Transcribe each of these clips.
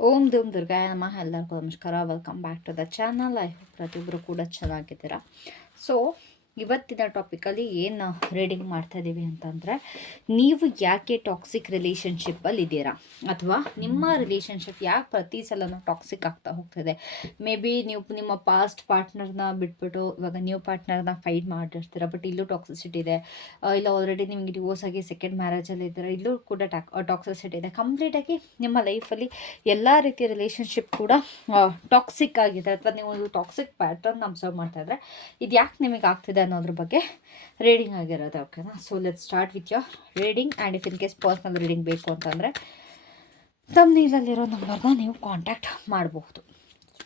ಓಂ ಧೂಮ್ ದುರ್ಗಾಯ ನಮಃ. ಎಲ್ಲರಿಗೂ ನಮಸ್ಕಾರ. Welcome back to the channel. I hope ಪ್ರತಿಯೊಬ್ಬರು ಕೂಡ ಚೆನ್ನಾಗಿದ್ದೀರಾ. ಸೊ ಇವತ್ತಿನ ಟಾಪಿಕಲ್ಲಿ ಏನು ರೀಡಿಂಗ್ ಮಾಡ್ತಾ ಇದ್ದೀವಿ ಅಂತಂದರೆ, ನೀವು ಯಾಕೆ ಟಾಕ್ಸಿಕ್ ರಿಲೇಷನ್ಶಿಪ್ಪಲ್ಲಿ ಇದ್ದೀರಾ, ಅಥವಾ ನಿಮ್ಮ ರಿಲೇಷನ್ಶಿಪ್ ಯಾಕೆ ಪ್ರತಿ ಸಲನೂ ಟಾಕ್ಸಿಕ್ ಆಗ್ತಾ ಹೋಗ್ತದೆ. ಮೇ ಬಿ ನೀವು ನಿಮ್ಮ ಪಾಸ್ಟ್ ಪಾರ್ಟ್ನರ್ನ ಬಿಟ್ಬಿಟ್ಟು ಇವಾಗ ನ್ಯೂ ಪಾರ್ಟ್ನರ್ನ ಫೈಟ್ ಮಾಡಿರ್ತೀರ, ಬಟ್ ಇಲ್ಲೂ ಟಾಕ್ಸಿಸಿಟಿ ಇದೆ. ಇಲ್ಲ ಆಲ್ರೆಡಿ ನಿಮಗೆ ಡಿವೋರ್ಸ್ ಆಗಿ ಸೆಕೆಂಡ್ ಮ್ಯಾರೇಜಲ್ಲಿ ಇದ್ದೀರಾ, ಇಲ್ಲೂ ಕೂಡ ಟಾಕ್ಸಿಸಿಟಿ ಇದೆ. ಕಂಪ್ಲೀಟಾಗಿ ನಿಮ್ಮ ಲೈಫಲ್ಲಿ ಎಲ್ಲ ರೀತಿಯ ರಿಲೇಷನ್ಶಿಪ್ ಕೂಡ ಟಾಕ್ಸಿಕ್ ಆಗಿದೆ, ಅಥವಾ ನೀವು ಒಂದು ಟಾಕ್ಸಿಕ್ ಪ್ಯಾಟರ್ನ್ ಅಬ್ಸರ್ವ್ ಮಾಡ್ತಾ ಇದ್ರೆ ಇದು ಯಾಕೆ ನಿಮಗೆ ಆಗ್ತಿದೆ ಅನ್ನೋದ್ರ ಬಗ್ಗೆ ರೀಡಿಂಗ್ ಆಗಿರೋದು. ಓಕೆನಾ? So let start with your reading. And if in case personal reading ಬೇಕು ಅಂತಂದರೆ ತಮ್ಮನೇಲಲ್ಲಿರೋ ನಂಬರ್ನ ನೀವು ಕಾಂಟ್ಯಾಕ್ಟ್ ಮಾಡಬಹುದು.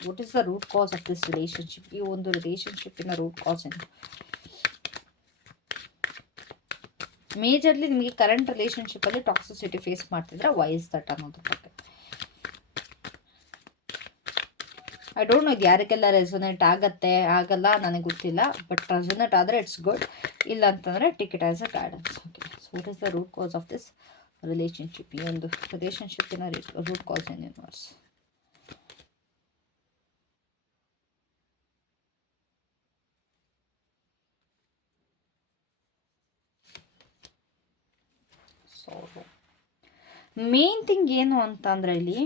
What is the root cause of this relationship? ಈ ಒಂದು ರಿಲೇಷನ್ಶಿಪ್ಪಿನ ರೂಟ್ ಕಾಸ್ ಏನು? ಮೇಜರ್ಲಿ ನಿಮಗೆ ಕರೆಂಟ್ ರಿಲೇಷನ್ಶಿಪ್ಪಲ್ಲಿ ಟಾಕ್ಸಿಸಿಟಿ ಫೇಸ್ ಮಾಡ್ತಿದ್ರೆ ವೈ ಇಸ್ ದಟ್ ಅನ್ನೋದ್ರ ಬಗ್ಗೆ. ಐ ಡೋಂಟ್ ನೋ ಇದು ಯಾರಿಗೆಲ್ಲ ರೆಸೊನೇಟ್ ಆಗಲ್ಲ ನನಗೆ ಗೊತ್ತಿಲ್ಲ, ಬಟ್ ರೆಸೊನೇಟ್ ಆದರೆ ಇಟ್ಸ್ ಗುಡ್, ಇಲ್ಲ ಅಂತಂದರೆ take it as a guidance. Okay, so what is the root cause of this relationship? ಈ ಒಂದು ರಿಲೇಷನ್ಶಿಪ್ಪಿನ ರೂಟ್ ಕಾಸ್ ಏನು ಯೂನಿವರ್ಸ್? ಸೊ ಮೇನ್ ಥಿಂಗ್ ಏನು ಅಂತಂದರೆ, ಇಲ್ಲಿ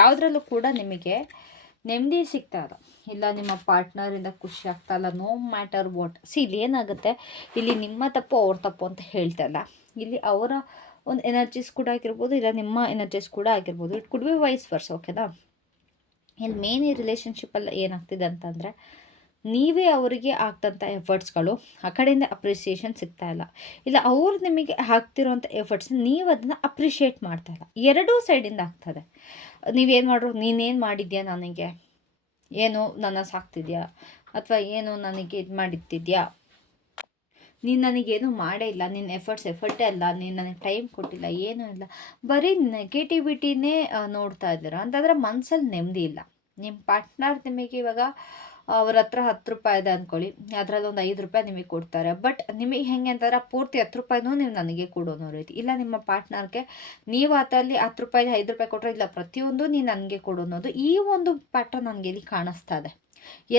ಯಾವುದ್ರಲ್ಲೂ ಕೂಡ ನಿಮಗೆ ನೆಮ್ಮದಿ ಸಿಗ್ತಾ ಇಲ್ಲ, ನಿಮ್ಮ ಪಾರ್ಟ್ನರಿಂದ ಖುಷಿ ಆಗ್ತಾ ಇಲ್ಲ, ನೋ ಮ್ಯಾಟರ್ ವಾಟ್. ಇಲ್ಲಿ ಏನಾಗುತ್ತೆ, ಇಲ್ಲಿ ನಿಮ್ಮ ತಪ್ಪು ಅವ್ರ ತಪ್ಪು ಅಂತ ಹೇಳ್ತಾ ಇಲ್ಲ, ಇಲ್ಲಿ ಅವರ ಒಂದು ಎನರ್ಜೀಸ್ ಕೂಡ ಆಗಿರ್ಬೋದು, ಇಲ್ಲ ನಿಮ್ಮ ಎನರ್ಜೀಸ್ ಕೂಡ ಆಗಿರ್ಬೋದು. It could be vice versa. ಓಕೆನಾ? ಇಲ್ಲಿ ಮೇನ್ ಈ ರಿಲೇಷನ್ಶಿಪ್ಪಲ್ಲಿ ಏನಾಗ್ತಿದೆ ಅಂತಂದರೆ, ನೀವೇ ಅವರಿಗೆ ಆಗ್ತಂಥ ಎಫರ್ಟ್ಸ್ಗಳು ಆ ಕಡೆಯಿಂದ ಅಪ್ರಿಸಿಯೇಷನ್ ಸಿಗ್ತಾ ಇಲ್ಲ ಅವ್ರು ನಿಮಗೆ ಹಾಕ್ತಿರೋಂಥ ಎಫರ್ಟ್ಸ್ ನೀವು ಅದನ್ನು ಅಪ್ರಿಷಿಯೇಟ್ ಮಾಡ್ತಾ ಇಲ್ಲ. ಎರಡೂ ಸೈಡಿಂದ ಆಗ್ತದೆ. ನೀವೇನು ಮಾಡ್ರು, ನೀನೇನು ಮಾಡಿದ್ಯಾ, ನನಗೆ ಏನು ನನ್ನ ಸಾಕ್ತಿದ್ಯಾ, ಅಥವಾ ಏನು ನನಗೆ ಇದು ಮಾಡಿತ್ತಿದ್ಯಾ, ನೀನು ನನಗೇನು ಮಾಡೇ ಇಲ್ಲ, ನಿನ್ನ ಎಫರ್ಟೇ ಅಲ್ಲ, ನೀನು ನನಗೆ ಟೈಮ್ ಕೊಟ್ಟಿಲ್ಲ, ಏನೂ ಇಲ್ಲ, ಬರೀ ನೆಗೆಟಿವಿಟಿನೇ ನೋಡ್ತಾ ಇದ್ದೀರಾ ಅಂತಂದರೆ ಮನಸ್ಸಲ್ಲಿ ನೆಮ್ಮದಿ ಇಲ್ಲ. ನಿಮ್ಮ ಪಾರ್ಟ್ನರ್ ನಿಮಗೆ ಇವಾಗ ಅವ್ರ ಹತ್ರ 10 ರೂಪಾಯಿ ಇದೆ ಅಂದ್ಕೊಳ್ಳಿ, ಅದರಲ್ಲಿ ಒಂದು 5 ರೂಪಾಯಿ ನಿಮಗೆ ಕೊಡ್ತಾರೆ. ಬಟ್ ನಿಮಗೆ ಹೆಂಗೆ ಅಂತಂದ್ರೆ ಪೂರ್ತಿ 10 ರೂಪಾಯಿನೂ ನೀವು ನನಗೆ ಕೊಡೋನೋ ರೀತಿ. ಇಲ್ಲ ನಿಮ್ಮ ಪಾರ್ಟ್ನರ್ಗೆ ನೀವು ಅದರಲ್ಲಿ 10 ರೂಪಾಯಿ 5 ರೂಪಾಯಿ ಕೊಟ್ಟರೆ, ಇಲ್ಲ ಪ್ರತಿಯೊಂದು ನೀನು ನನಗೆ ಕೊಡೋನೋದು. ಈ ಒಂದು ಪ್ಯಾಟರ್ನ್ ನನಗೆ ಇಲ್ಲಿ ಕಾಣಿಸ್ತಾ ಇದೆ.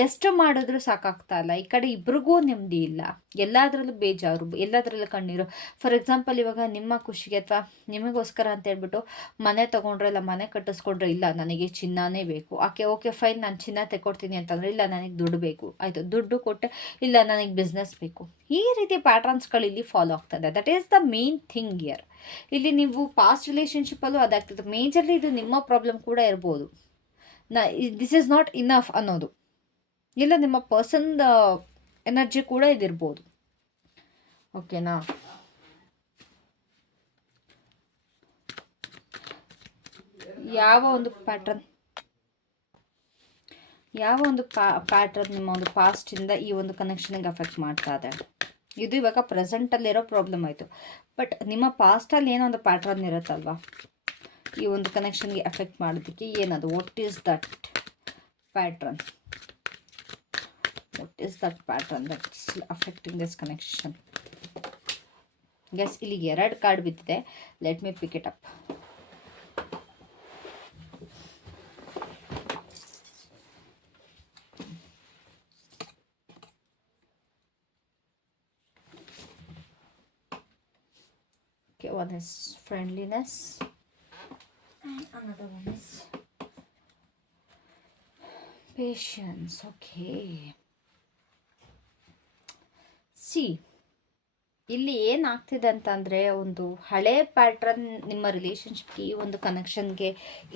ಎಷ್ಟು ಮಾಡಿದ್ರೂ ಸಾಕಾಗ್ತಾ ಇಲ್ಲ. ಈ ಕಡೆ ಇಬ್ರಿಗೂ ನೆಮ್ಮದಿ ಇಲ್ಲ, ಎಲ್ಲದರಲ್ಲೂ ಬೇಜಾರು, ಎಲ್ಲದರಲ್ಲೂ ಕಣ್ಣೀರು. ಫಾರ್ ಎಕ್ಸಾಂಪಲ್, ಇವಾಗ ನಿಮ್ಮ ಖುಷಿಗೆ ಅಥವಾ ನಿಮಗೋಸ್ಕರ ಅಂತ ಹೇಳ್ಬಿಟ್ಟು ಮನೆ ತೊಗೊಂಡ್ರೆ, ಇಲ್ಲ ಮನೆ ಕಟ್ಟಿಸ್ಕೊಂಡ್ರೆ, ಇಲ್ಲ ನನಗೆ ಚಿನ್ನನೇ ಬೇಕು. ಓಕೆ ಫೈನ್, ನಾನು ಚಿನ್ನ ತೆಕೊಡ್ತೀನಿ ಅಂತಂದರೆ, ಇಲ್ಲ ನನಗೆ ದುಡ್ಡು ಬೇಕು. ಆಯಿತು, ದುಡ್ಡು ಕೊಟ್ಟೆ, ಇಲ್ಲ ನನಗೆ ಬಿಸ್ನೆಸ್ ಬೇಕು. ಈ ರೀತಿ ಪ್ಯಾಟ್ರನ್ಸ್ಗಳು ಇಲ್ಲಿ ಫಾಲೋ ಆಗ್ತದೆ. That is the main thing year. ಇಲ್ಲಿ ನೀವು ಪಾಸ್ಟ್ ರಿಲೇಷನ್ಶಿಪ್ಪಲ್ಲೂ ಅದಾಗ್ತದೆ. ಮೇಜರ್ಲಿ ಇದು ನಿಮ್ಮ ಪ್ರಾಬ್ಲಮ್ ಕೂಡ ಇರ್ಬೋದು. ದಿಸ್ ಈಸ್ ನಾಟ್ ಇನಫ್ ಅನ್ನೋದು, ಇಲ್ಲ ನಿಮ್ಮ ಪರ್ಸನ್ ಎನರ್ಜಿ ಕೂಡ ಇದಿರ್ಬೋದು. ಓಕೆನಾ? ಯಾವ ಒಂದು ಪ್ಯಾಟ್ರನ್ ನಿಮ್ಮ ಒಂದು ಪಾಸ್ಟಿಂದ ಈ ಒಂದು ಕನೆಕ್ಷನ್ಗೆ ಅಫೆಕ್ಟ್ ಮಾಡ್ತಾ ಇದೆ. ಇದು ಇವಾಗ ಪ್ರೆಸೆಂಟಲ್ಲಿರೋ ಪ್ರಾಬ್ಲಮ್ ಆಯಿತು. ಬಟ್ ನಿಮ್ಮ ಪಾಸ್ಟಲ್ಲಿ ಏನೋ ಒಂದು ಪ್ಯಾಟ್ರನ್ ಇರುತ್ತಲ್ವ, ಈ ಒಂದು ಕನೆಕ್ಷನ್ಗೆ ಎಫೆಕ್ಟ್ ಮಾಡೋದಕ್ಕೆ ಏನದು? What is that pattern? What is that pattern that's affecting this connection? Guess ಇಲ್ಲಿ 2 ಕಾರ್ಡ್ ಬಿದ್ದಿದೆ. Let me pick it up. Okay, one is friendliness and another one is patience. Okay. ಇಲ್ಲಿ ಏನಾಗ್ತಿದೆ ಅಂತಂದರೆ, ಒಂದು ಹಳೆ ಪ್ಯಾಟ್ರನ್ ನಿಮ್ಮ ರಿಲೇಷನ್ಶಿಪ್ಗೆ, ಈ ಒಂದು ಕನೆಕ್ಷನ್ಗೆ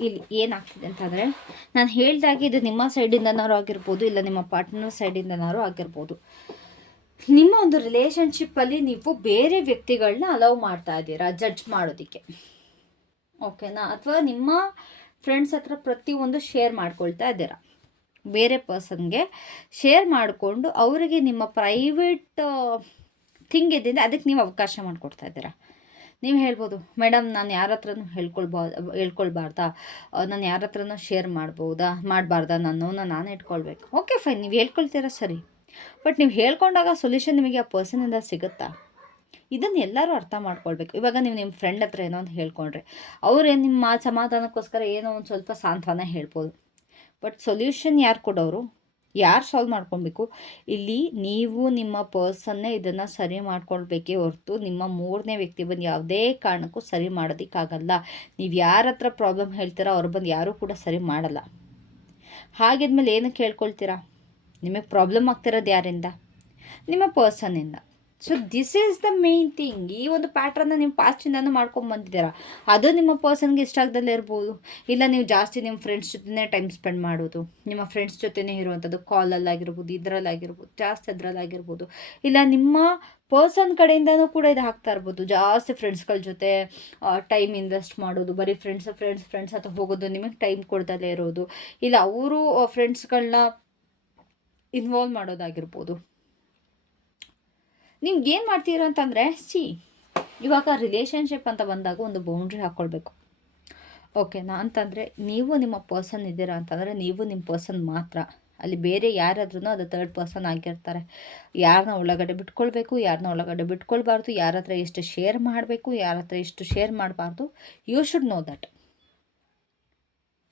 ಇಲ್ಲಿ ಏನಾಗ್ತಿದೆ ಅಂತಂದರೆ, ನಾನು ಹೇಳ್ದಾಗೆ ಇದು ನಿಮ್ಮ ಸೈಡಿಂದನಾರು ಆಗಿರ್ಬೋದು, ಇಲ್ಲ ನಿಮ್ಮ ಪಾರ್ಟ್ನರ್ ಸೈಡಿಂದನಾರು ಆಗಿರ್ಬೋದು. ನಿಮ್ಮ ಒಂದು ರಿಲೇಷನ್ಶಿಪ್ಪಲ್ಲಿ ನೀವು ಬೇರೆ ವ್ಯಕ್ತಿಗಳನ್ನ ಅಲೌ ಮಾಡ್ತಾ ಇದ್ದೀರಾ ಜಡ್ಜ್ ಮಾಡೋದಕ್ಕೆ. ಓಕೆನಾ? ಅಥವಾ ನಿಮ್ಮ ಫ್ರೆಂಡ್ಸ್ ಹತ್ರ ಪ್ರತಿಯೊಂದು ಶೇರ್ ಮಾಡ್ಕೊಳ್ತಾ ಇದ್ದೀರಾ, ಬೇರೆ ಪರ್ಸನ್ಗೆ ಶೇರ್ ಮಾಡಿಕೊಂಡು ಅವರಿಗೆ ನಿಮ್ಮ ಪ್ರೈವೇಟ್ ಥಿಂಗ್ ಇದ್ದಿದೆ ಅದಕ್ಕೆ ನೀವು ಅವಕಾಶ ಮಾಡಿಕೊಡ್ತಾ ಇದ್ದೀರಾ. ನೀವು ಹೇಳ್ಬೋದು, ಮೇಡಮ್ ನಾನು ಯಾರ ಹತ್ರನೂ ಹೇಳ್ಕೊಳ್ಬಾರ್ದಾ, ನಾನು ಯಾರ ಹತ್ರನೂ ಶೇರ್ ಮಾಡಬಾರ್ದಾ, ನಾನು ಇಟ್ಕೊಳ್ಬೇಕು. ಓಕೆ ಫೈನ್, ನೀವು ಹೇಳ್ಕೊಳ್ತೀರಾ ಸರಿ. ಬಟ್ ನೀವು ಹೇಳ್ಕೊಂಡಾಗ ಸೊಲ್ಯೂಷನ್ ನಿಮಗೆ ಆ ಪರ್ಸನಿಂದ ಸಿಗುತ್ತಾ? ಇದನ್ನು ಎಲ್ಲರೂ ಅರ್ಥ ಮಾಡ್ಕೊಳ್ಬೇಕು. ಇವಾಗ ನೀವು ನಿಮ್ಮ ಫ್ರೆಂಡ್ ಹತ್ರ ಏನೋ ಒಂದು ಹೇಳ್ಕೊಂಡ್ರೆ ಅವ್ರೇನು ನಿಮ್ಮ ಸಮಾಧಾನಕ್ಕೋಸ್ಕರ ಏನೋ ಒಂದು ಸ್ವಲ್ಪ ಸಾಂತ್ವನ ಹೇಳ್ಬೋದು. ಬಟ್ ಸೊಲ್ಯೂಷನ್ ಯಾರು ಕೊಡೋರು, ಯಾರು ಸಾಲ್ವ್ ಮಾಡ್ಕೊಳ್ಬೇಕು? ಇಲ್ಲಿ ನೀವು ನಿಮ್ಮ ಪರ್ಸನ್ನೇ ಇದನ್ನು ಸರಿ ಮಾಡ್ಕೊಳ್ಬೇಕೇ ಹೊರತು ನಿಮ್ಮ ಮೂರನೇ ವ್ಯಕ್ತಿ ಬಂದು ಯಾವುದೇ ಕಾರಣಕ್ಕೂ ಸರಿ ಮಾಡೋದಕ್ಕಾಗಲ್ಲ. ನೀವು ಯಾರ ಹತ್ರ ಪ್ರಾಬ್ಲಮ್ ಹೇಳ್ತೀರಾ ಅವ್ರು ಬಂದು ಯಾರೂ ಕೂಡ ಸರಿ ಮಾಡಲ್ಲ. ಹಾಗಿದ್ಮೇಲೆ ಏನಕ್ಕೆ ಹೇಳ್ಕೊಳ್ತೀರಾ? ನಿಮಗೆ ಪ್ರಾಬ್ಲಮ್ ಆಗ್ತಿರೋದು ಯಾರಿಂದ? ನಿಮ್ಮ ಪರ್ಸನ್ನಿಂದ. So this is the main thing. ಈ ಒಂದು ಪ್ಯಾಟ್ರನ್ನ ನೀವು ಪಾಸ್ಟಿಂದನೂ ಮಾಡ್ಕೊಂಡು ಬಂದಿದ್ದೀರಾ. ಅದು ನಿಮ್ಮ ಪರ್ಸನ್ಗೆ ಇಷ್ಟ ಆಗದಲ್ಲೇ ಇರ್ಬೋದು. ಇಲ್ಲ ನೀವು ಜಾಸ್ತಿ ನಿಮ್ಮ ಫ್ರೆಂಡ್ಸ್ ಜೊತೆನೇ ಟೈಮ್ ಸ್ಪೆಂಡ್ ಮಾಡೋದು, ನಿಮ್ಮ ಫ್ರೆಂಡ್ಸ್ ಜೊತೆನೇ ಇರುವಂಥದ್ದು, ಕಾಲಲ್ಲಾಗಿರ್ಬೋದು, ಇದರಲ್ಲಾಗಿರ್ಬೋದು, ಜಾಸ್ತಿ ಅದರಲ್ಲಾಗಿರ್ಬೋದು. ಇಲ್ಲ ನಿಮ್ಮ ಪರ್ಸನ್ ಕಡೆಯಿಂದನೂ ಕೂಡ ಇದು ಆಗ್ತಾ ಇರ್ಬೋದು. ಜಾಸ್ತಿ ಫ್ರೆಂಡ್ಸ್ಗಳ ಜೊತೆ ಟೈಮ್ ಇನ್ವೆಸ್ಟ್ ಮಾಡೋದು, ಬರೀ ಫ್ರೆಂಡ್ಸ್ ಹತ್ರ ಹೋಗೋದು, ನಿಮಗೆ ಟೈಮ್ ಕೊಡ್ದಲ್ಲೇ ಇರೋದು. ಇಲ್ಲ ಅವರು ಫ್ರೆಂಡ್ಸ್ಗಳನ್ನ ಇನ್ವಾಲ್ವ್ ಮಾಡೋದಾಗಿರ್ಬೋದು. ನಿಮ್ಗೆ ಏನು ಮಾಡ್ತೀರ ಅಂತಂದರೆ, ಇವಾಗ ರಿಲೇಷನ್ಶಿಪ್ ಅಂತ ಬಂದಾಗ ಒಂದು ಬೌಂಡ್ರಿ ಹಾಕ್ಕೊಳ್ಬೇಕು. ಓಕೆನಾ? ಅಂತಂದರೆ ನೀವು ನಿಮ್ಮ ಪರ್ಸನ್ ಇದ್ದೀರಾ ಅಂತಂದರೆ ನೀವು ನಿಮ್ಮ ಪರ್ಸನ್ ಮಾತ್ರ. ಅಲ್ಲಿ ಬೇರೆ ಯಾರಾದ್ರೂ ಅದು ಥರ್ಡ್ ಪರ್ಸನ್ ಆಗಿರ್ತಾರೆ. ಯಾರನ್ನ ಒಳಗಡೆ ಬಿಟ್ಕೊಳ್ಬೇಕು, ಯಾರನ್ನ ಒಳಗಡೆ ಬಿಟ್ಕೊಳ್ಬಾರ್ದು, ಯಾರ ಹತ್ರ ಎಷ್ಟು ಶೇರ್ ಮಾಡಬೇಕು, ಯಾರ ಹತ್ರ ಎಷ್ಟು ಶೇರ್ ಮಾಡಬಾರ್ದು, you should know that.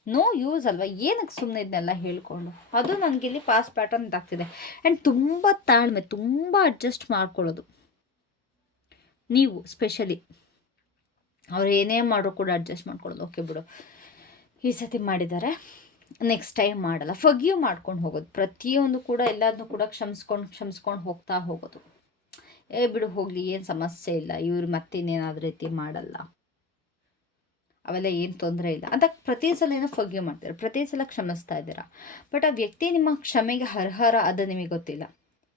No use ಅಲ್ವಾ, ಏನಕ್ಕೆ ಸುಮ್ಮನೆ ಇದನ್ನೆಲ್ಲ ಹೇಳ್ಕೊಂಡು? ಅದು ನನಗಿಲ್ಲಿ ಪಾಸ್ಟ್ ಪ್ಯಾಟರ್ನ್ ಇದಾಗ್ತಿದೆ. ಆ್ಯಂಡ್ ತುಂಬ ತಾಳ್ಮೆ, ತುಂಬ ಅಡ್ಜಸ್ಟ್ ಮಾಡ್ಕೊಳ್ಳೋದು. ನೀವು ಸ್ಪೆಷಲಿ ಅವ್ರು ಏನೇ ಮಾಡೋ ಕೂಡ ಅಡ್ಜಸ್ಟ್ ಮಾಡ್ಕೊಳ್ಳೋದು. ಓಕೆ ಬಿಡು, ಈ ಸತಿ ಮಾಡಿದ್ದಾರೆ, ನೆಕ್ಸ್ಟ್ ಟೈಮ್ ಮಾಡಲ್ಲ. ಫರ್ಗಿವ್ ಮಾಡ್ಕೊಂಡು ಹೋಗೋದು. ಪ್ರತಿಯೊಂದು ಕೂಡ ಎಲ್ಲದನ್ನೂ ಕೂಡ ಕ್ಷಮಿಸ್ಕೊಂಡು ಹೋಗ್ತಾ ಹೋಗೋದು. ಬಿಡು ಹೋಗಲಿ, ಏನು ಸಮಸ್ಯೆ ಇಲ್ಲ, ಇವ್ರು ಮತ್ತಿನ್ನೇನಾದ್ರೂ ರೀತಿ ಮಾಡಲ್ಲ, ಅವೆಲ್ಲ ಏನು ತೊಂದರೆ ಇಲ್ಲ ಅಂತ ಪ್ರತಿ ಸಲ ಏನೋ ಫರ್ಗಿವ್ ಮಾಡ್ತೀರಾ, ಪ್ರತಿ ಸಲ ಕ್ಷಮಿಸ್ತಾ ಇದ್ದೀರಾ. ಬಟ್ ಆ ವ್ಯಕ್ತಿ ನಿಮ್ಮ ಕ್ಷಮೆಗೆ ಅರ್ಹರ ಅದು ನಿಮಗೆ ಗೊತ್ತಿಲ್ಲ.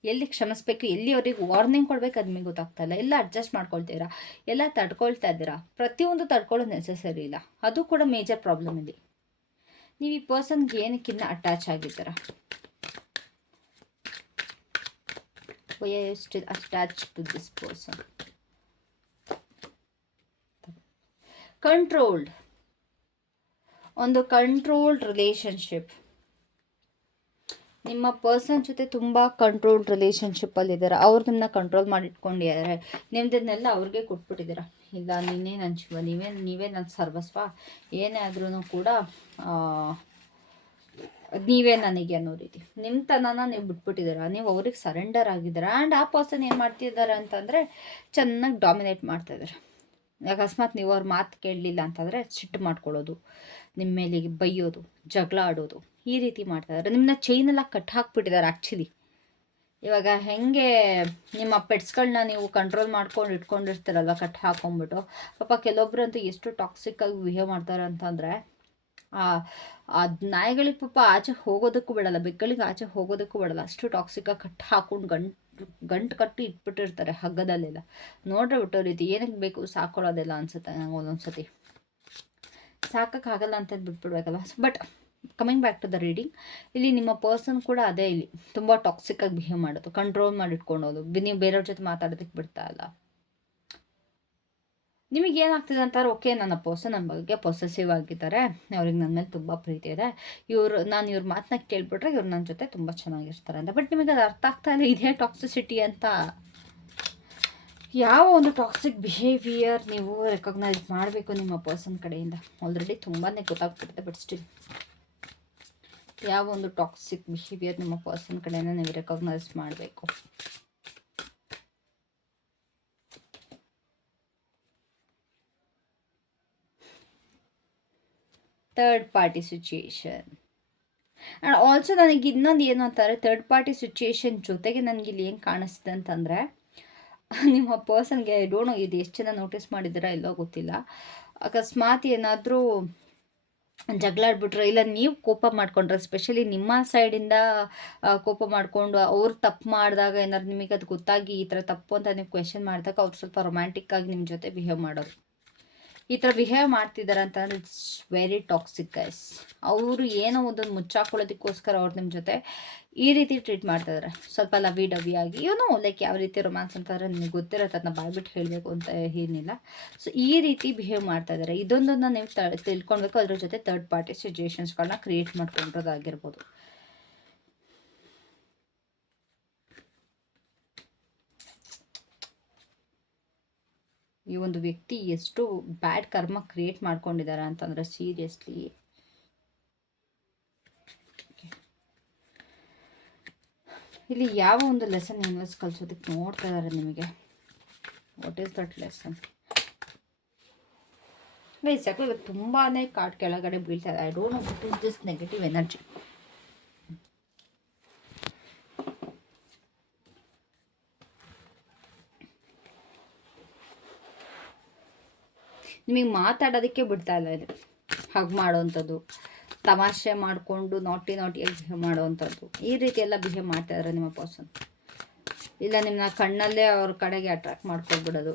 ಎಲ್ಲಿ ಕ್ಷಮಿಸ್ಬೇಕು, ಎಲ್ಲಿ ಅವ್ರಿಗೆ ವಾರ್ನಿಂಗ್ ಕೊಡಬೇಕು ಅದು ನಿಮಗೆ ಗೊತ್ತಾಗ್ತಾ ಇಲ್ಲ. ಎಲ್ಲ ಅಡ್ಜಸ್ಟ್ ಮಾಡ್ಕೊಳ್ತೀರಾ, ಎಲ್ಲ ತಡ್ಕೊಳ್ತಾ ಇದ್ದೀರಾ. ಪ್ರತಿಯೊಂದು ತಡ್ಕೊಳ್ಳೋದು ನೆಸೆಸರಿ ಇಲ್ಲ. ಅದು ಕೂಡ ಮೇಜರ್ ಪ್ರಾಬ್ಲಮ್ ಇಲ್ಲಿ. ನೀವು ಈ ಪರ್ಸನ್ಗೆ ಏನಕ್ಕಿನ್ನ ಅಟ್ಯಾಚ್ ಆಗಿದ್ದೀರಾ? Why are you still attach to this person? Controlled, ಒಂದು ಕಂಟ್ರೋಲ್ಡ್ ರಿಲೇಷನ್ಶಿಪ್. ನಿಮ್ಮ ಪರ್ಸನ್ ಜೊತೆ ತುಂಬ ಕಂಟ್ರೋಲ್ಡ್ ರಿಲೇಷನ್ಶಿಪ್ಪಲ್ಲಿದ್ದಾರೆ. ಅವ್ರು ನಿಮ್ಮನ್ನ ಕಂಟ್ರೋಲ್ ಮಾಡಿಟ್ಕೊಂಡಿದ್ದಾರೆ. ನಿಮ್ಮದನ್ನೆಲ್ಲ ಅವ್ರಿಗೆ ಕೊಟ್ಬಿಟ್ಟಿದ್ದೀರಾ. ಇಲ್ಲ ನೀನೇ ನನ್ನ ಶಿವ, ನೀವೇ ನನ್ನ ಸರ್ವಸ್ವ, ಏನೇ ಆದ್ರೂ ಕೂಡ ನೀವೇ ನನಗೆ ಅನ್ನೋ ರೀತಿ ನಿಮ್ಮತನನ ನೀವು ಬಿಟ್ಬಿಟ್ಟಿದ್ದೀರಾ. ನೀವು ಅವ್ರಿಗೆ ಸರೆಂಡರ್ ಆಗಿದ್ದೀರಾ. ಆ್ಯಂಡ್ ಆ ಪರ್ಸನ್ ಏನು ಮಾಡ್ತಿದ್ದಾರೆ ಅಂತಂದರೆ ಚೆನ್ನಾಗಿ ಡಾಮಿನೇಟ್ ಮಾಡ್ತಾಯಿದ್ದಾರೆ. ಅಕಸ್ಮಾತ್ ನೀವು ಅವ್ರ ಮಾತು ಕೇಳಲಿಲ್ಲ ಅಂತಂದರೆ ಸಿಟ್ಟು ಮಾಡ್ಕೊಳ್ಳೋದು, ನಿಮ್ಮ ಮೇಲೆ ಬೈಯೋದು, ಜಗಳ ಆಡೋದು, ಈ ರೀತಿ ಮಾಡ್ತಾಯಿದ್ದಾರೆ. ನಿಮ್ಮನ್ನ ಚೈನೆಲ್ಲ ಕಟ್ ಹಾಕ್ಬಿಟ್ಟಿದ್ದಾರೆ ಆ್ಯಕ್ಚುಲಿ. ಇವಾಗ ಹೆಂಗೆ ನಿಮ್ಮ ಪೆಟ್ಸ್ಗಳನ್ನ ನೀವು ಕಂಟ್ರೋಲ್ ಮಾಡ್ಕೊಂಡು ಇಟ್ಕೊಂಡಿರ್ತೀರಲ್ವ, ಕಟ್ ಹಾಕೊಂಡ್ಬಿಟ್ಟು. ಪಾಪ ಕೆಲವೊಬ್ರಂತೂ ಎಷ್ಟು ಟಾಕ್ಸಿಕ್ಕಾಗಿ ಬಿಹೇವ್ ಮಾಡ್ತಾರೆ ಅಂತಂದರೆ, ಆ ನಾಯಿಗಳಿಗೆ ಪಾಪ ಆಚೆ ಹೋಗೋದಕ್ಕೂ ಬಿಡಲ್ಲ, ಬೆಕ್ಕಳಿಗೆ ಆಚೆ ಹೋಗೋದಕ್ಕೂ ಬಿಡಲ್ಲ. ಅಷ್ಟು ಟಾಕ್ಸಿಕ್ಕಾಗಿ ಕಟ್ ಹಾಕೊಂಡು ಗಂಟು ಕಟ್ಟಿ ಇಟ್ಬಿಟ್ಟಿರ್ತಾರೆ ಹಗ್ಗದಲ್ಲೆಲ್ಲ. ನೋಡ್ರೆ ಬಿಟ್ಟೋ ರೀತಿ ಏನಕ್ಕೆ ಬೇಕು ಸಾಕೊಳ್ಳೋದೆಲ್ಲ ಅನ್ಸುತ್ತೆ ನಂಗೆ ಒಂದೊಂದು ಸತಿ. ಸಾಕೋಕ್ಕಾಗಲ್ಲ ಅಂತ ಬಿಟ್ಬಿಡ್ಬೇಕಲ್ಲ. But coming back to the reading, ಇಲ್ಲಿ ನಿಮ್ಮ ಪರ್ಸನ್ ಕೂಡ ಅದೇ, ಇಲ್ಲಿ ತುಂಬ ಟಾಕ್ಸಿಕ್ಕಾಗಿ ಬಿಹೇವ್ ಮಾಡೋದು, ಕಂಟ್ರೋಲ್ ಮಾಡಿ ಇಟ್ಕೊಳೋದು, ನೀವು ಬೇರೆಯವ್ರ ಜೊತೆ ಮಾತಾಡೋದಕ್ಕೆ ಬಿಡ್ತಾ ಇಲ್ಲ. ನಿಮಗೇನಾಗ್ತಿದೆ ಅಂತಾರೆ, ಓಕೆ ನನ್ನ ಪರ್ಸನ್ ನನ್ನ ಬಗ್ಗೆ ಪೊಸೆಸಿವ್ ಆಗಿದ್ದಾರೆ, ಅವ್ರಿಗೆ ನನ್ನ ಮೇಲೆ ತುಂಬ ಪ್ರೀತಿ ಇದೆ, ನಾನು ಇವ್ರ ಮಾತನ್ನ ಕೇಳ್ಬಿಟ್ರೆ ಇವ್ರು ನನ್ನ ಜೊತೆ ತುಂಬ ಚೆನ್ನಾಗಿರ್ತಾರೆ ಅಂತ. ಬಟ್ ನಿಮಗೆ ಅದು ಅರ್ಥ ಆಗ್ತಾ ಇಲ್ಲ ಇದೇ ಟಾಕ್ಸಿಸಿಟಿ ಅಂತ. ಯಾವ ಒಂದು ಟಾಕ್ಸಿಕ್ ಬಿಹೇವಿಯರ್ ನೀವು ರೆಕಗ್ನೈಸ್ ಮಾಡಬೇಕು ನಿಮ್ಮ ಪರ್ಸನ್ ಕಡೆಯಿಂದ. ಆಲ್ರೆಡಿ ತುಂಬಾ ಗೊತ್ತಾಗ್ಬಿಡುತ್ತೆ, ಬಟ್ ಸ್ಟಿಲ್ ಯಾವ ಒಂದು ಟಾಕ್ಸಿಕ್ ಬಿಹೇವಿಯರ್ ನಿಮ್ಮ ಪರ್ಸನ್ ಕಡೆಯಿಂದ ನೀವು ರೆಕಗ್ನೈಸ್ ಮಾಡಬೇಕು. Third party situation. And also ನನಗೆ ಇನ್ನೊಂದು ಏನು ಅಂತಾರೆ, ಥರ್ಡ್ ಪಾರ್ಟಿ ಸಿಚುಯೇಷನ್ ಜೊತೆಗೆ ನನಗಿಲ್ಲಿ ಏನು ಕಾಣಿಸ್ತಿದೆ ಅಂತಂದರೆ, ನಿಮ್ಮ ಪರ್ಸನ್ಗೆ ಡೋಂಟ್ ನೋ ಇದು ಎಷ್ಟು ಜನ ನೋಟಿಸ್ ಮಾಡಿದ್ದೀರಾ ಇಲ್ಲೋ ಗೊತ್ತಿಲ್ಲ, ಅಕಸ್ಮಾತ್ ಏನಾದರೂ ಜಗಳಾಡ್ಬಿಟ್ರೆ, ಇಲ್ಲ ನೀವು ಕೋಪ ಮಾಡ್ಕೊಂಡ್ರೆ, ಸ್ಪೆಷಲಿ ನಿಮ್ಮ ಸೈಡಿಂದ ಕೋಪ ಮಾಡಿಕೊಂಡು ಅವ್ರು ತಪ್ಪು ಮಾಡಿದಾಗ ಏನಾದ್ರು ನಿಮಗೆ ಅದು ಗೊತ್ತಾಗಿ ಈ ಥರ ತಪ್ಪು ಅಂತ ನೀವು ಕ್ವೆಶನ್ ಮಾಡಿದಾಗ ಅವ್ರು ಸ್ವಲ್ಪ ರೊಮ್ಯಾಂಟಿಕ್ಕಾಗಿ ನಿಮ್ಮ ಜೊತೆ ಬಿಹೇವ್ ಮಾಡೋರು. ಈ ಥರ ಬಿಹೇವ್ ಮಾಡ್ತಿದ್ದಾರೆ ಅಂತಂದರೆ ಇಟ್ಸ್ ವೆರಿ ಟಾಕ್ಸಿಕ್ ಗೈಸ್. ಅವರು ಏನೋ ಒಂದೊಂದು ಮುಚ್ಚಾಕೊಳ್ಳೋದಕ್ಕೋಸ್ಕರ ಅವ್ರು ನಿಮ್ಮ ಜೊತೆ ಈ ರೀತಿ ಟ್ರೀಟ್ ಮಾಡ್ತಾಯಿದ್ದಾರೆ. ಸ್ವಲ್ಪ ಲವಿ ಡವಿಯಾಗಿ, ಏನೋ ಲೈಕ್ ಯಾವ ರೀತಿ ರೊಮ್ಯಾನ್ಸ್ ಅಂತಂದರೆ ನಿಮಗೆ ಗೊತ್ತಿರುತ್ತೆ, ಅದನ್ನ ಬಾಯ್ಬಿಟ್ಟು ಹೇಳಬೇಕು ಅಂತ ಏನಿಲ್ಲ. ಸೊ ಈ ರೀತಿ ಬಿಹೇವ್ ಮಾಡ್ತಾಯಿದ್ದಾರೆ. ಇದೊಂದನ್ನು ನೀವು ತಿಳ್ಕೊಳ್ಬೇಕು. ಅದ್ರ ಜೊತೆ ಥರ್ಡ್ ಪಾರ್ಟಿ ಸಿಚುಯೇಷನ್ಸ್ಗಳನ್ನ ಕ್ರಿಯೇಟ್ ಮಾಡ್ಕೊಂಡಿರೋದಾಗಿರ್ಬೋದು. ಈ ಒಂದು ವ್ಯಕ್ತಿ ಎಷ್ಟು ಬ್ಯಾಡ್ ಕರ್ಮ ಕ್ರಿಯೇಟ್ ಮಾಡ್ಕೊಂಡಿದ್ದಾರೆ ಅಂತಂದರೆ ಸೀರಿಯಸ್ಲಿ. ಇಲ್ಲಿ ಯಾವ ಒಂದು ಲೆಸನ್ ಯೂನಿವರ್ಸ್ ಕಲಿಸೋದಕ್ಕೆ ನೋಡ್ತಾ ಇದ್ದಾರೆ ನಿಮಗೆ. What is that lesson? Guys ಯಾಕೋ ಇವತ್ತು ತುಂಬಾ ಕಾರ್ಡ್ ಕೆಳಗಡೆ ಬೀಳ್ತಾ ಇದೆ. I don't know what is this negative energy. ನಿಮಗೆ ಮಾತಾಡೋದಕ್ಕೆ ಬಿಡ್ತಾ ಇಲ್ಲ ಇದು. ಹಗ್ ಮಾಡೋವಂಥದ್ದು, ತಮಾಷೆ ಮಾಡಿಕೊಂಡು ನಾಟಿಯಾಗಿ ಬಿಹೇವ್ ಮಾಡೋವಂಥದ್ದು, ಈ ರೀತಿ ಎಲ್ಲ ಬಿಹೇವ್ ಮಾಡ್ತಾ ಇದ್ದಾರೆ ನಿಮ್ಮ ಪರ್ಸನ್. ಇಲ್ಲ ನಿಮ್ಮನ್ನ ಕಣ್ಣಲ್ಲೇ ಅವ್ರ ಕಡೆಗೆ ಅಟ್ರಾಕ್ಟ್ ಮಾಡ್ಕೊಬಿಡೋದು.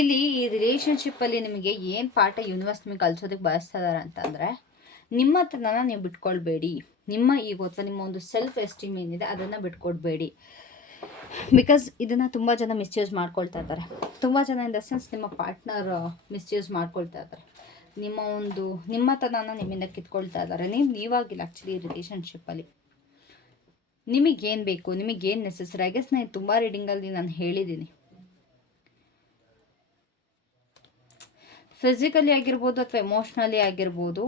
ಇಲ್ಲಿ ಈ ರಿಲೇಷನ್ಶಿಪ್ಪಲ್ಲಿ ನಿಮಗೆ ಏನು ಪಾಠ ಯೂನಿವರ್ಸ್ ನಿಮಗೆ ಕಲಿಸೋದಕ್ಕೆ ಬಯಸ್ತಾ ಇದ್ದಾರೆ ಅಂತಂದರೆ, ನಿಮ್ಮ ಹತ್ರನ ನೀವು ಬಿಟ್ಕೊಳ್ಬೇಡಿ. ನಿಮ್ಮ ಈಗೋ ಅಥವಾ ನಿಮ್ಮ ಒಂದು ಸೆಲ್ಫ್ ಎಸ್ಟೀಮ್ ಏನಿದೆ ಅದನ್ನು ಬಿಟ್ಕೊಡ್ಬೇಡಿ. ಬಿಕಾಸ್ ಇದನ್ನು ತುಂಬ ಜನ ಮಿಸ್ಯೂಸ್ ಮಾಡ್ಕೊಳ್ತಾ ಇದ್ದಾರೆ. ತುಂಬ ಜನ ಇನ್ ದ ಸೆನ್ಸ್ ನಿಮ್ಮ ಪಾರ್ಟ್ನರ್ ಮಿಸ್ಯೂಸ್ ಮಾಡ್ಕೊಳ್ತಾ ಇದ್ದಾರೆ. ನಿಮ್ಮತನನ ನಿಮ್ಮಿಂದ ಕಿತ್ಕೊಳ್ತಾ ಇದ್ದಾರೆ. ನೀವಾಗಿಲ್ಲ ಆ್ಯಕ್ಚುಲಿ ಈ ರಿಲೇಷನ್ಶಿಪ್ಪಲ್ಲಿ. ನಿಮಗೇನು ಬೇಕು, ನಿಮಗೇನು ನೆಸೆಸರಿ, ಐ ಗೆಸ್ ನಾನು ತುಂಬ ರೀಡಿಂಗಲ್ಲಿ ನಾನು ಹೇಳಿದ್ದೀನಿ. ಫಿಸಿಕಲಿ ಆಗಿರ್ಬೋದು ಅಥವಾ ಎಮೋಷ್ನಲಿ ಆಗಿರ್ಬೋದು,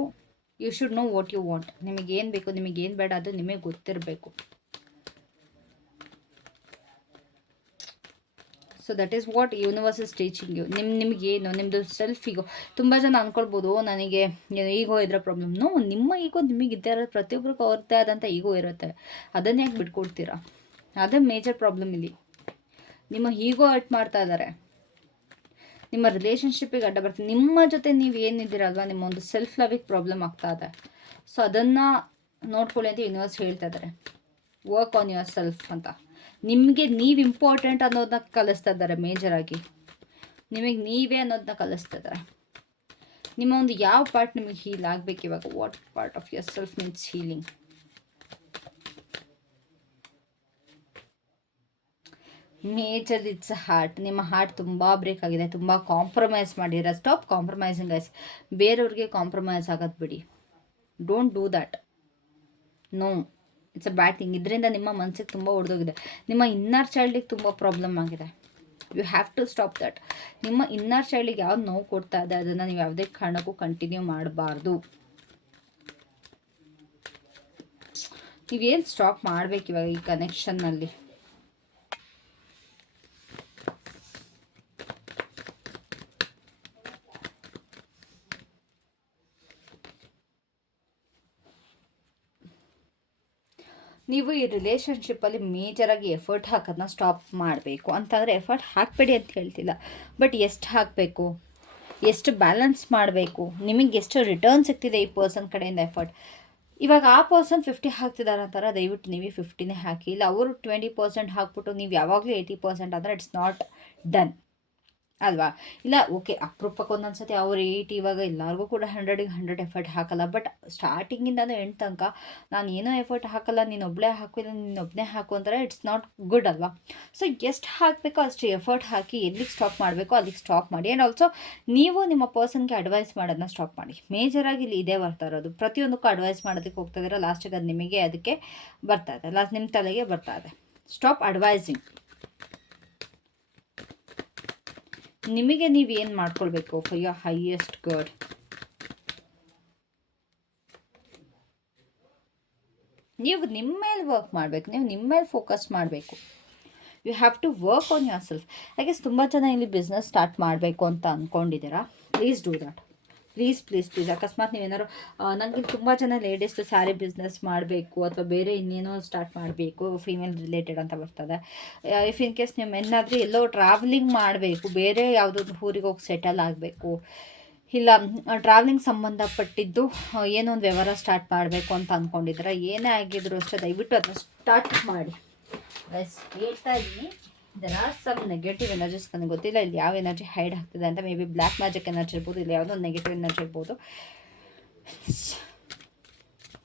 you should know what you want. ನಿಮಗೇನು ಬೇಕು, ನಿಮಗೇನು ಬೇಡ, ಅದು ನಿಮಗೆ ಗೊತ್ತಿರಬೇಕು. So that is what universe is teaching you. ನಿಮಗೇನು ನಿಮ್ಮದು ಸೆಲ್ಫ್ ಈಗೋ. ತುಂಬ ಜನ ಅಂದ್ಕೊಳ್ಬೋದು ನನಗೆ ಈಗೋ ಇದ್ರೆ ಪ್ರಾಬ್ಲಮ್. ನೋ, ನಿಮ್ಮ ಈಗೋ ನಿಮಗಿದ್ದೇ ಇರೋದು. ಪ್ರತಿಯೊಬ್ಬರಿಗೂ ಅವ್ರದ್ದೇ ಆದಂಥ ಈಗೋ ಇರುತ್ತೆ. ಅದನ್ನೇ ಯಾಕೆ ಬಿಟ್ಕೊಡ್ತೀರಾ? ಅದೇ ಮೇಜರ್ ಪ್ರಾಬ್ಲಮ್ ಇಲ್ಲಿ. ನಿಮ್ಮ ಈಗೋ ಹರ್ಟ್ ಮಾಡ್ತಾ ಇದ್ದಾರೆ, ನಿಮ್ಮ ರಿಲೇಷನ್ಶಿಪ್ಪಿಗೆ ಅಡ್ಡ ಬರ್ತೀವಿ. ನಿಮ್ಮ ಜೊತೆ ನೀವು ಏನಿದ್ದೀರಲ್ವ, ನಿಮ್ಮ ಒಂದು ಸೆಲ್ಫ್ ಲವಿಗೆ ಪ್ರಾಬ್ಲಮ್ ಆಗ್ತಾ ಇದೆ. ಸೊ ಅದನ್ನು ನೋಡ್ಕೊಳ್ಳಿ ಅಂತ ಯೂನಿವರ್ಸ್ ಹೇಳ್ತಾ ಇದ್ದಾರೆ. ವರ್ಕ್ ಆನ್ ಯುವರ್ ಸೆಲ್ಫ್ ಅಂತ. ನಿಮಗೆ ನೀವು ಇಂಪಾರ್ಟೆಂಟ್ ಅನ್ನೋದನ್ನ ಕಲಿಸ್ತಾ ಇದ್ದಾರೆ. ಮೇಜರಾಗಿ ನಿಮಗೆ ನೀವೇ ಅನ್ನೋದನ್ನ ಕಲಿಸ್ತಾ ಇದ್ದಾರೆ. ನಿಮ್ಮ ಒಂದು ಯಾವ ಪಾರ್ಟ್ ನಿಮಗೆ ಹೀಲ್ ಆಗಬೇಕು ಇವಾಗ? What part of yourself needs healing? Major it's heart. ನಿಮ್ಮ ಹಾರ್ಟ್ ತುಂಬ ಬ್ರೇಕ್ ಆಗಿದೆ, ತುಂಬ ಕಾಂಪ್ರಮೈಸ್ ಮಾಡಿರ. Stop compromising guys. ಬೇರೆಯವ್ರಿಗೆ ಕಾಂಪ್ರಮೈಸ್ ಆಗೋದು ಬಿಡಿ. Don't do that. No, it's a bad thing. ಇದರಿಂದ ನಿಮ್ಮ ಮನಸ್ಸಿಗೆ ತುಂಬ ಹೊಡೆದೋಗಿದೆ. ನಿಮ್ಮ ಇನ್ನರ್ ಚೈಲ್ಡಿಗೆ ತುಂಬ ಪ್ರಾಬ್ಲಮ್ ಆಗಿದೆ. You have to stop that. ನಿಮ್ಮ ಇನ್ನರ್ ಚೈಲ್ಡಿಗೆ ಯಾವ್ದು ನೋವು ಕೊಡ್ತಾ ಇದೆ ಅದನ್ನು ನೀವು ಯಾವುದೇ ಕಾರಣಕ್ಕೂ ಕಂಟಿನ್ಯೂ ಮಾಡಬಾರ್ದು. ನೀವೇನು ಸ್ಟಾಪ್ ಮಾಡಬೇಕು ಇವಾಗ ಈ ಕನೆಕ್ಷನ್ನಲ್ಲಿ. ನೀವು ಈ ರಿಲೇಷನ್ಶಿಪ್ಪಲ್ಲಿ ಮೇಜರಾಗಿ ಎಫರ್ಟ್ ಹಾಕೋದನ್ನ ಸ್ಟಾಪ್ ಮಾಡಬೇಕು. ಅಂತಂದರೆ ಎಫರ್ಟ್ ಹಾಕಬೇಡಿ ಅಂತ ಹೇಳ್ತಿಲ್ಲ, ಬಟ್ ಎಷ್ಟು ಹಾಕಬೇಕು, ಎಷ್ಟು ಬ್ಯಾಲೆನ್ಸ್ ಮಾಡಬೇಕು, ನಿಮಗೆ ಎಷ್ಟು ರಿಟರ್ನ್ ಸಿಗ್ತಿದೆ ಈ ಪರ್ಸನ್ ಕಡೆಯಿಂದ ಎಫರ್ಟ್. ಇವಾಗ ಆ ಪರ್ಸನ್ 50 ಹಾಕ್ತಿದ್ದಾರೆ ಅಂತಾರೆ, ದಯವಿಟ್ಟು ನೀವು 50ನೇ ಹಾಕಿ. ಇಲ್ಲ ಅವರು 20% ಹಾಕ್ಬಿಟ್ಟು ನೀವು ಯಾವಾಗಲೂ 80% ಅಂದರೆ ಇಟ್ಸ್ ನಾಟ್ ಡನ್ ಅಲ್ವಾ? ಇಲ್ಲ ಓಕೆ, ಅಪರೂಪಕ್ಕೆ ಒಂದೊಂದ್ಸತಿ ಅವ್ರು 80, ಇವಾಗ ಎಲ್ಲರಿಗೂ ಕೂಡ 100ಗೆ 100 ಎಫರ್ಟ್ ಹಾಕಲ್ಲ. ಬಟ್ ಸ್ಟಾರ್ಟಿಂಗಿಂದನೂ ಎಂಡ್ ತನಕ ನಾನು ಏನೋ ಎಫರ್ಟ್ ಹಾಕಲ್ಲ, ನೀನೊಬ್ಬಳೇ ಹಾಕು, ಇಲ್ಲ ನೀನೊಬ್ಬನೇ ಹಾಕು ಅಂತಾರೆ, ಇಟ್ಸ್ ನಾಟ್ ಗುಡ್ ಅಲ್ವಾ? ಸೊ ಎಷ್ಟು ಹಾಕಬೇಕೋ ಅಷ್ಟು ಎಫರ್ಟ್ ಹಾಕಿ, ಎಲ್ಲಿಗೆ ಸ್ಟಾಪ್ ಮಾಡಬೇಕೋ ಅಲ್ಲಿಗೆ ಸ್ಟಾಪ್ ಮಾಡಿ. ಆ್ಯಂಡ್ ಆಲ್ಸೋ ನೀವು ನಿಮ್ಮ ಪರ್ಸನ್ಗೆ ಅಡ್ವೈಸ್ ಮಾಡೋದನ್ನ ಸ್ಟಾಪ್ ಮಾಡಿ. ಮೇಜರಾಗಿ ಇಲ್ಲಿ ಇದೇ ಬರ್ತಾ ಇರೋದು. ಪ್ರತಿಯೊಂದಕ್ಕೂ ಅಡ್ವೈಸ್ ಮಾಡೋದಕ್ಕೆ ಹೋಗ್ತಾ ಇದ್ದೀರಾ, ಲಾಸ್ಟಿಗೆ ಅದು ನಿಮಗೆ ಅದಕ್ಕೆ ಬರ್ತಾ ಇದೆ, ಲಾಸ್ಟ್ ನಿಮ್ಮ ತಲೆಗೆ ಬರ್ತಾ ಇದೆ. Stop advising. ನಿಮಗೆ ನೀವು ಏನು ಮಾಡ್ಕೊಳ್ಬೇಕು ಫಾರ್ ಯುವರ್ ಹೈಯೆಸ್ಟ್ ಗುಡ್. ನೀವು ನಿಮ್ಮ ಮೇಲೆ ವರ್ಕ್ ಮಾಡಬೇಕು, ನೀವು ನಿಮ್ಮ ಮೇಲೆ ಫೋಕಸ್ ಮಾಡಬೇಕು. You have to work on yourself. I guess ತುಂಬ ಜನ ಇಲ್ಲಿ ಬಿಸ್ನೆಸ್ ಸ್ಟಾರ್ಟ್ ಮಾಡಬೇಕು ಅಂತ ಅಂದ್ಕೊಂಡಿದ್ದೀರಾ. Please do that. Please please please. ಅಕಸ್ಮಾತ್ ನೀವೇನಾದ್ರು ನನಗೆ ತುಂಬ ಜನ ಲೇಡೀಸ್ ಸ್ಯಾರಿ ಬಿಸ್ನೆಸ್ ಮಾಡಬೇಕು ಅಥವಾ ಬೇರೆ ಇನ್ನೇನೋ ಸ್ಟಾರ್ಟ್ ಮಾಡಬೇಕು ಫೀಮೇಲ್ ರಿಲೇಟೆಡ್ ಅಂತ ಬರ್ತದೆ. ಇಫ್ ಇನ್ ಕೇಸ್ ನೀವು ಏನಾದರೂ ಎಲ್ಲೋ ಟ್ರಾವೆಲಿಂಗ್ ಮಾಡಬೇಕು, ಬೇರೆ ಯಾವುದೊಂದು ಊರಿಗೆ ಹೋಗಿ ಸೆಟಲ್ ಆಗಬೇಕು, ಇಲ್ಲ ಟ್ರಾವೆಲಿಂಗ್ ಸಂಬಂಧಪಟ್ಟಿದ್ದು ಏನೋ ಒಂದು ವ್ಯವಹಾರ ಸ್ಟಾರ್ಟ್ ಮಾಡಬೇಕು ಅಂತ ಅಂದ್ಕೊಂಡಿದ್ದೀರ, ಏನೇ ಆಗಿದ್ರು ಅಷ್ಟೇ ದಯವಿಟ್ಟು ಅದನ್ನ ಸ್ಟಾರ್ಟ್ ಮಾಡಿ. ಹೇಳ್ತಾ ಇದ್ದೀನಿ, there are some negative energies. ನನಗೆ ಗೊತ್ತಿಲ್ಲ ಇಲ್ಲಿ ಯಾವ ಎನರ್ಜಿ ಹೈಡ್ ಆಗ್ತಿದೆ ಅಂತ. Maybe black magic energy ಇರ್ಬೋದು, ಇಲ್ಲ ಯಾವುದೋ ಒಂದು ನೆಗೆಟಿವ್ ಎನರ್ಜಿ ಇರ್ಬೋದು.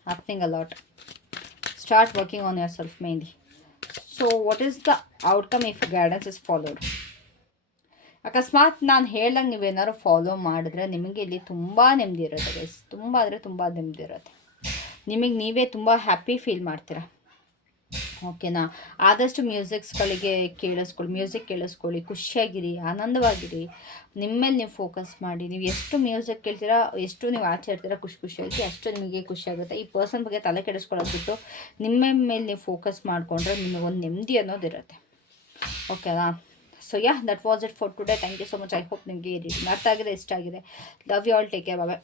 Happening a lot. Start working on yourself mainly. So what is the outcome if guidance is followed? ಅಕಸ್ಮಾತ್ ನಾನು ಹೇಳ್ದಂಗೆ ನೀವೇನಾದ್ರು ಫಾಲೋ ಮಾಡಿದ್ರೆ ನಿಮಗೆ ಇಲ್ಲಿ ತುಂಬ ನೆಮ್ಮದಿ ಇರುತ್ತೆ ಗೈಸ್. ತುಂಬ ಅಂದರೆ ತುಂಬ ನೆಮ್ಮದಿ ಇರುತ್ತೆ. ನಿಮಗೆ ನೀವೇ ತುಂಬ ಹ್ಯಾಪಿ ಫೀಲ್ ಮಾಡ್ತೀರಾ. ಓಕೆನಾ. ಆದಷ್ಟು ಮ್ಯೂಸಿಕ್ ಕೇಳಿಸ್ಕೊಳ್ಳಿ, ಖುಷಿಯಾಗಿರಿ, ಆನಂದವಾಗಿರಿ. ನಿಮ್ಮ ಮೇಲೆ ನೀವು ಫೋಕಸ್ ಮಾಡಿ. ನೀವು ಎಷ್ಟು ಮ್ಯೂಸಿಕ್ ಕೇಳ್ತೀರಾ, ಎಷ್ಟು ನೀವು ಆಚೆ ಇರ್ತೀರಾ ಖುಷಿಯಾಗಿ, ಅಷ್ಟು ನಿಮಗೆ ಖುಷಿಯಾಗುತ್ತೆ. ಈ ಪರ್ಸನ್ ಬಗ್ಗೆ ತಲೆ ಕೆಡಿಸ್ಕೊಳ್ಳೋದು ಬಿಟ್ಟು ನಿಮ್ಮ ಮೇಲೆ ನೀವು ಫೋಕಸ್ ಮಾಡಿಕೊಂಡ್ರೆ ನಿಮಗೊಂದು ನೆಮ್ಮದಿ ಅನ್ನೋದಿರುತ್ತೆ. ಓಕೆನಾ. So that was it for today. Thank you so much. I hope ನಿಮಗೆ ಈ ರೀಡಿಂಗ್ ಅರ್ಥ ಆಗಿದೆ, ಇಷ್ಟ ಆಗಿದೆ. Love you all. Take care. Bye.